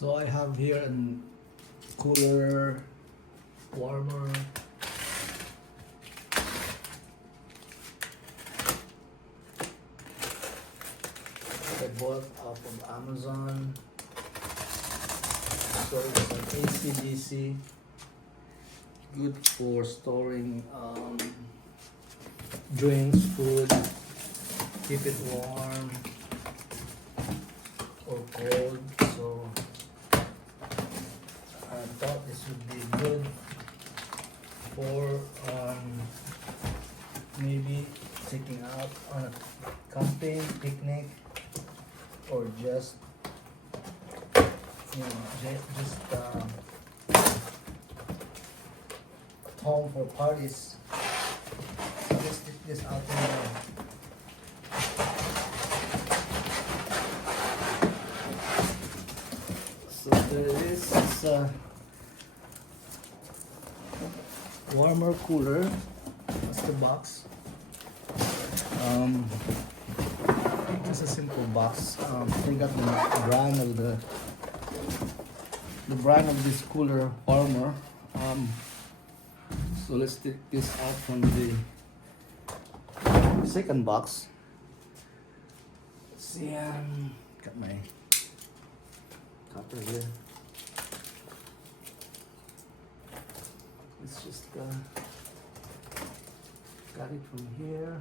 So I have here a cooler, warmer. I bought off of Amazon. So it's an AC/DC, good for storing drinks, food, keep it warm or cold. So I thought this would be good for maybe taking out on a camping, picnic, or just just at home for parties. So let's stick this out now. So there it is. It's a warmer cooler. That's the box. Just a simple box. Forgot the brand of the brand of this cooler warmer. So let's take this out from the second box. Let's see. Got my copper here. Let's just got it from here.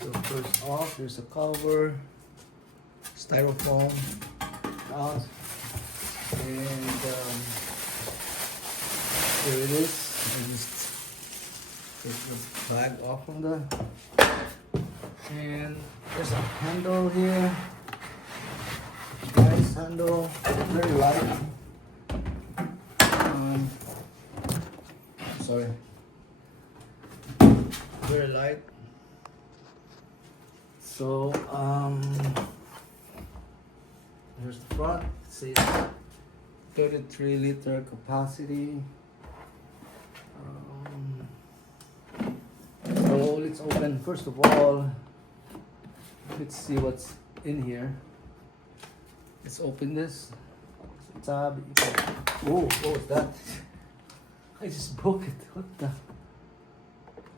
So first off, there's a cover, styrofoam out, and here it is. I just take the bag off from the, and there's a handle here. Nice handle, very light. Sorry, very light. So here's the front. It says 33-liter capacity. So let's open. First of all, let's see what's in here. Let's open this. Tab. Oh, what was that? I just broke it.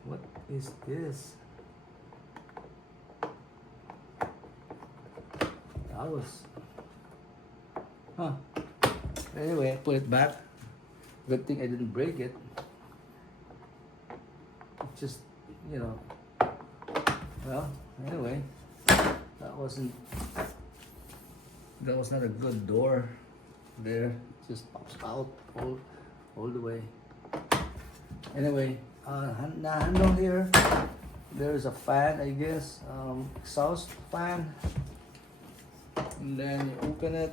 What is this? That was, anyway, I put it back. Good thing I didn't break it. Just, well, anyway, that was not a good door there. It just pops out all the way. Anyway, handle here. There's a fan, I guess, exhaust fan. And then you open it.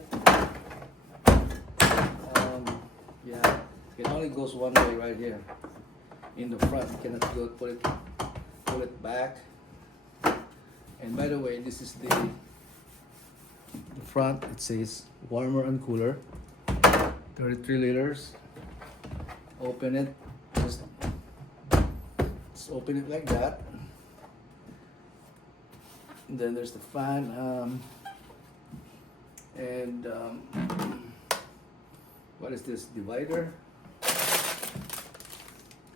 Yeah, it only goes one way right here in the front. You cannot go pull it back. And by the way, this is the front. It says warmer and cooler, 33 liters. Open it. Just open it like that. And then there's the fan. What is this divider?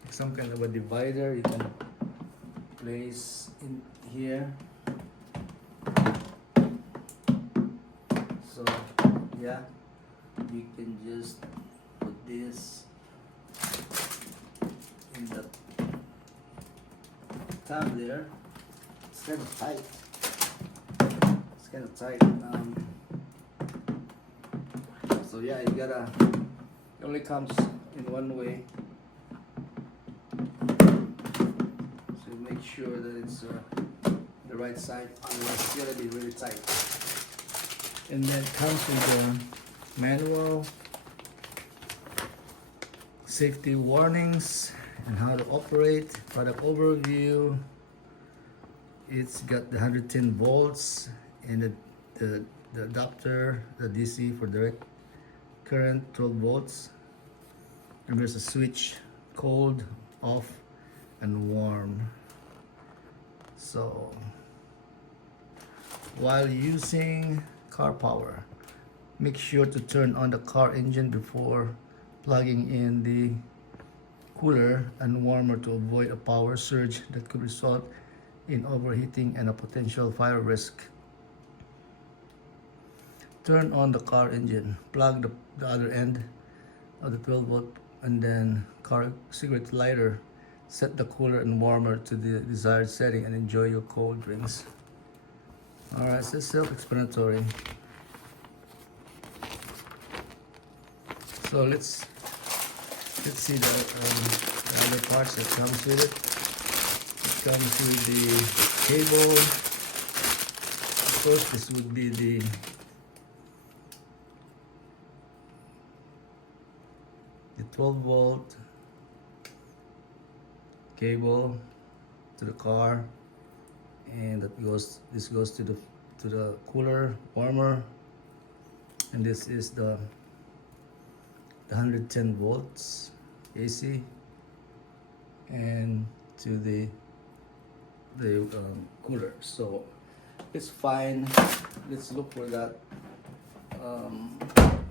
Some kind of a divider you can place in here. So yeah, you can just put this in the tab there. It's kind of tight. So yeah, it only comes in one way. So make sure that it's the right side, otherwise it's gonna be really tight. And then it comes with the manual, safety warnings, and how to operate, product overview. It's got the 110 volts and the adapter, the DC for direct current, 12 volts. And there's a switch, cold, off, and warm. So while using car power, make sure to turn on the car engine before plugging in the cooler and warmer to avoid a power surge that could result in overheating and a potential fire risk. Turn on the car engine, plug the other end of the 12 volt and then car cigarette lighter. Set the cooler and warmer to the desired setting and enjoy your cold drinks. Alright, so self-explanatory. So let's see the other parts that comes with it. It comes with the cable. Of course, this would be the the 12 volt cable to the car, and this goes to the cooler warmer, and this is the 110 volts AC, and to the cooler. So it's fine. Let's look for that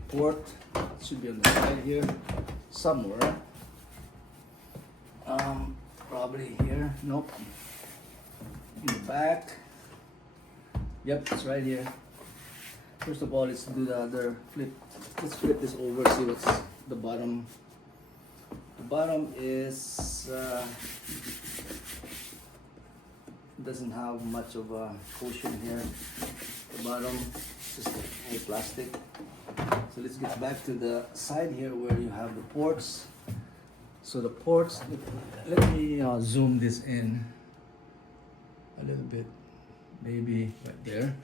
port. It should be on the side here somewhere. Probably here. Nope. In the back. Yep, it's right here. First of all, let's do the other flip. Let's flip this over, see what's the bottom. The bottom is doesn't have much of a cushion here. The bottom is just all plastic. So let's get back to the side here where you have the ports. So the ports, let me zoom this in a little bit, maybe right there.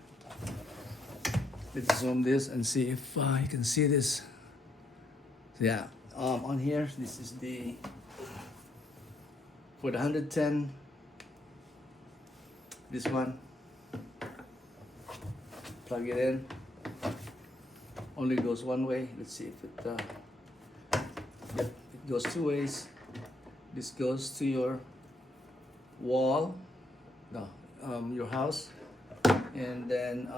Let's zoom this and see if you can see this. So yeah, on here, this is the, for the 110, this one, plug it in, only goes one way. Let's see if it, yep, it goes two ways. This goes to your wall, no, your house, and then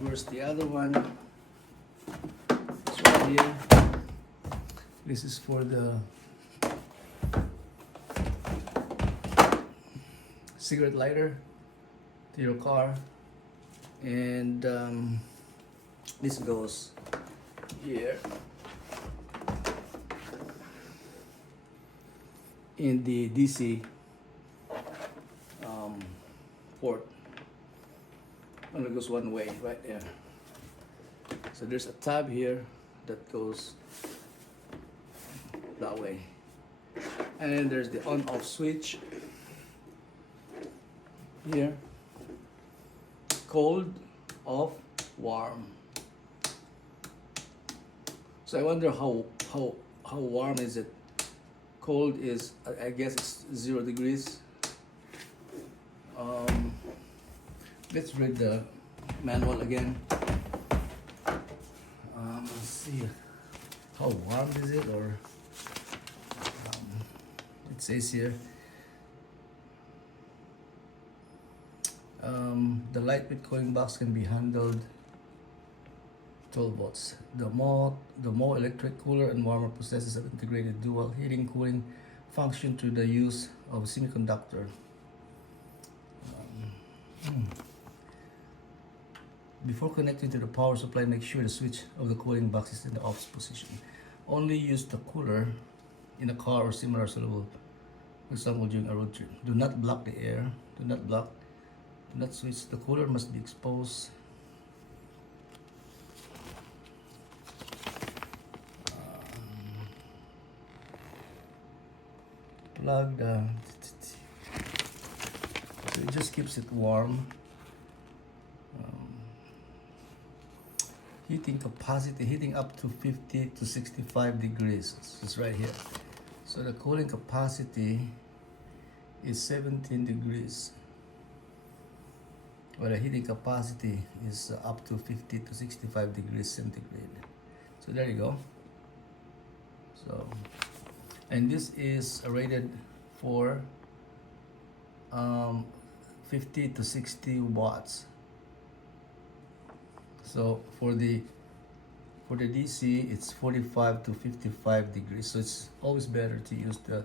where's the other one? It's right here. This is for the cigarette lighter to your car, and this goes here in the DC port. Only goes one way, right there. So there's a tab here that goes that way, and then there's the on-off switch here. Cold, off, warm. So I wonder how warm is it. Cold is, I guess it's 0 degrees. Let's read the manual again. Let's see how warm is it, or it says here the lightweight cooling box can be handled 12 volts. The Mo electric cooler and warmer possesses an integrated dual heating cooling function through the use of semiconductor. Before connecting to the power supply, make sure the switch of the cooling box is in the off position. Only use the cooler in a car or similar suitable, for example, during a road trip. Do not block the air. Do not switch. The cooler must be exposed. Plug the, so it just keeps it warm. Heating capacity, heating up to 50 to 65 degrees. It's right here. So the cooling capacity is 17 degrees. Well, the heating capacity is up to 50 to 65 degrees centigrade. So there you go. So, and this is rated for um, 50 to 60 watts. So for the DC, it's 45 to 55 degrees. So it's always better to use the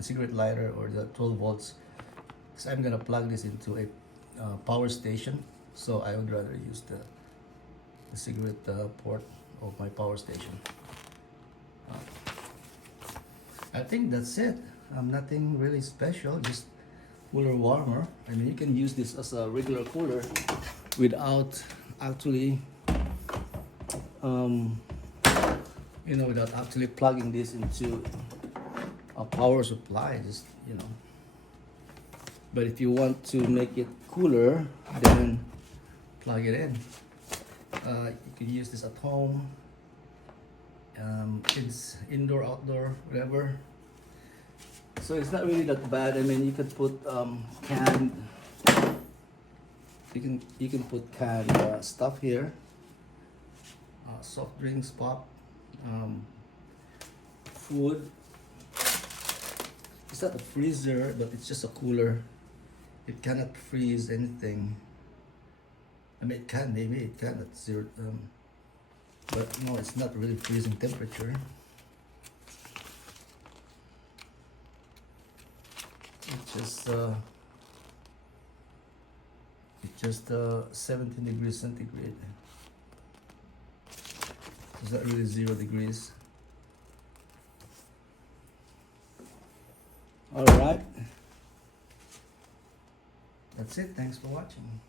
cigarette lighter or the 12 volts. So I'm gonna plug this into a power station. So I would rather use the cigarette port of my power station. I think that's it. Nothing really special, just cooler warmer. I mean, you can use this as a regular cooler without actually, without actually plugging this into a power supply. Just But if you want to make it cooler, then plug it in. You can use this at home. It's indoor, outdoor, whatever. So it's not really that bad. I mean, you could put canned. You can put canned stuff here. Soft drinks, pop, food. It's not a freezer, but it's just a cooler. It cannot freeze anything. I mean, it can, maybe it can at zero, but no, it's not really freezing temperature. It's just 17 degrees centigrade. It's not really 0 degrees. All right. That's it. Thanks for watching.